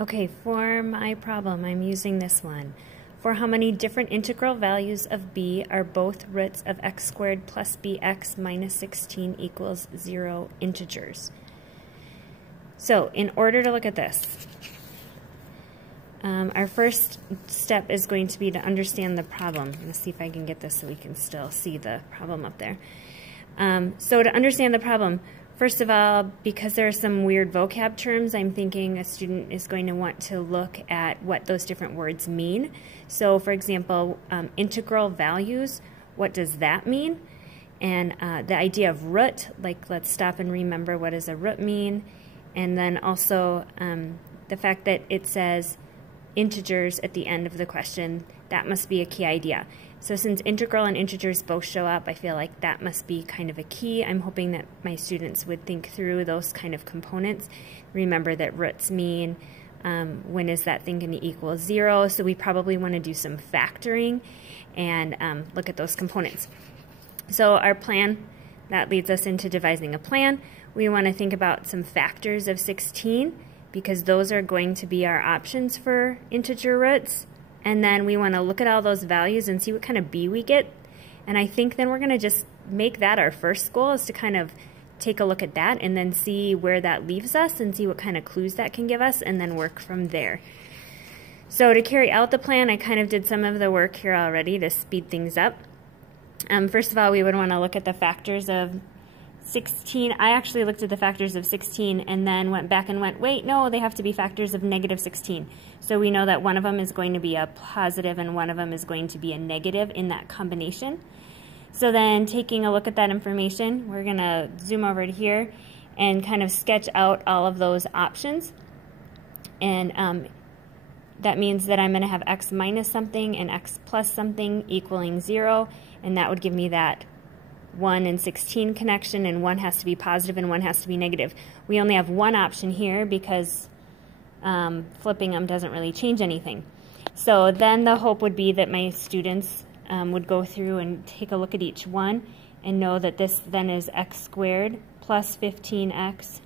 Okay, for my problem, I'm using this one. For how many different integral values of b are both roots of x squared plus bx minus 16 equals 0 integers? So, in order to look at this, our first step is going to be to understand the problem. I'm going to see if I can get this so we can still see the problem up there. So to understand the problem, first of all, because there are some weird vocab terms, I'm thinking a student is going to want to look at what those different words mean. So for example, integral values, what does that mean? And the idea of root, like let's stop and remember what does a root mean. And then also the fact that it says integers at the end of the question, that must be a key idea. So since integral and integers both show up, I feel like that must be kind of a key. I'm hoping that my students would think through those kind of components. Remember that roots mean when is that thing going to equal 0, so we probably want to do some factoring and look at those components. So our plan, that leads us into devising a plan. We want to think about some factors of 16 because those are going to be our options for integer roots. And then we want to look at all those values and see what kind of b we get. And I think then we're going to just make that our first goal, is to kind of take a look at that and then see where that leaves us and see what kind of clues that can give us and then work from there. So to carry out the plan, I kind of did some of the work here already to speed things up. First of all, we would want to look at the factors of 16. I actually looked at the factors of 16 and then went back and went, wait, no, they have to be factors of negative 16. So we know that one of them is going to be a positive and one of them is going to be a negative in that combination. So then taking a look at that information, we're going to zoom over to here and kind of sketch out all of those options. And that means that I'm going to have x minus something and x plus something equaling 0, and that would give me that 1 and 16 connection, and one has to be positive and one has to be negative. We only have one option here because flipping them doesn't really change anything. So then the hope would be that my students would go through and take a look at each one and know that this then is x squared plus 15x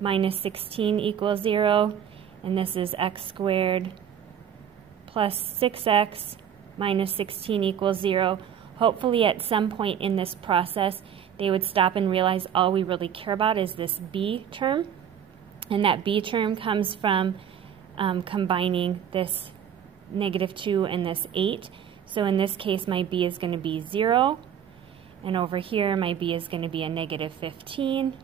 minus 16 equals 0, and this is x squared plus 6x minus 16 equals 0. Hopefully at some point in this process, they would stop and realize all we really care about is this b term. And that b term comes from combining this -2 and this 8. So in this case, my b is going to be 0. And over here, my b is going to be a -15.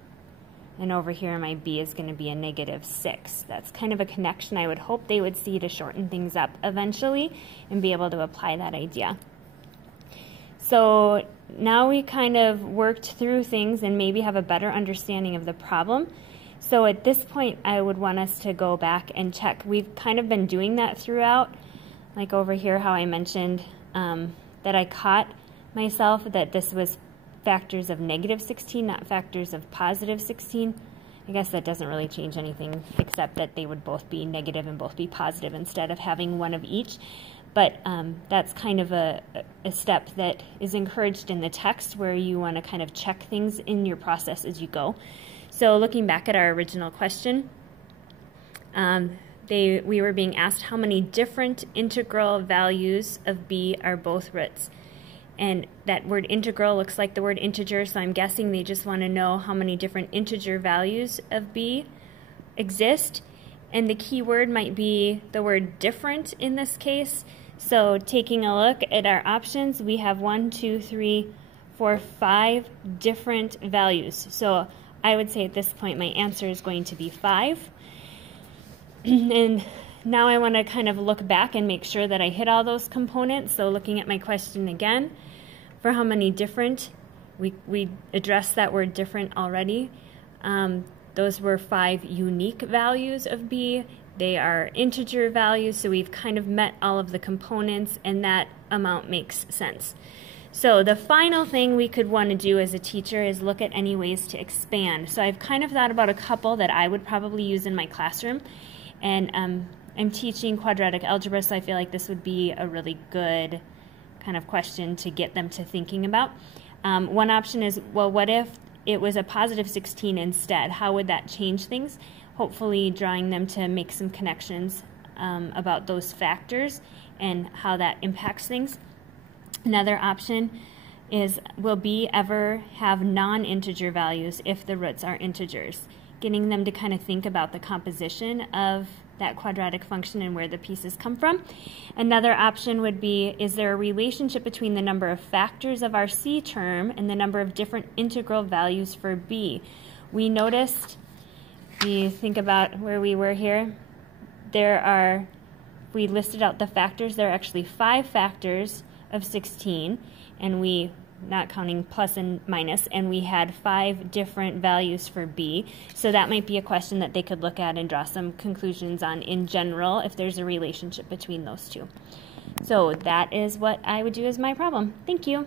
And over here, my b is going to be a -6. That's kind of a connection I would hope they would see to shorten things up eventually and be able to apply that idea. So now we kind of worked through things and maybe have a better understanding of the problem. So at this point, I would want us to go back and check. We've kind of been doing that throughout, like over here how I mentioned that I caught myself that this was factors of -16, not factors of positive 16. I guess that doesn't really change anything except that they would both be negative and both be positive instead of having one of each. But that's kind of a step that is encouraged in the text where you want to kind of check things in your process as you go. So looking back at our original question, we were being asked how many different integral values of b are both roots. And that word integral looks like the word integer, so I'm guessing they just want to know how many different integer values of b exist. And the key word might be the word different in this case. So taking a look at our options, we have 1, 2, 3, 4, 5 different values. So I would say at this point my answer is going to be 5. And now I want to kind of look back and make sure that I hit all those components. So looking at my question again, for how many different, we addressed that word different already. Those were 5 unique values of b. They are integer values, so we've kind of met all of the components, and that amount makes sense. So the final thing we could want to do as a teacher is look at any ways to expand. So I've kind of thought about a couple that I would probably use in my classroom, and I'm teaching quadratic algebra, so I feel like this would be a really good kind of question to get them to thinking about. One option is, well, what if it was a positive 16 instead, how would that change things? Hopefully drawing them to make some connections about those factors and how that impacts things. Another option is, will B ever have non-integer values if the roots are integers? Getting them to kind of think about the composition of that quadratic function and where the pieces come from. Another option would be, is there a relationship between the number of factors of our C term and the number of different integral values for B? We noticed, if you think about where we were here, we listed out the factors, there are actually 5 factors of 16, and we, not counting plus and minus, and we had 5 different values for B. So that might be a question that they could look at and draw some conclusions on in general if there's a relationship between those two. So that is what I would do as my problem. Thank you.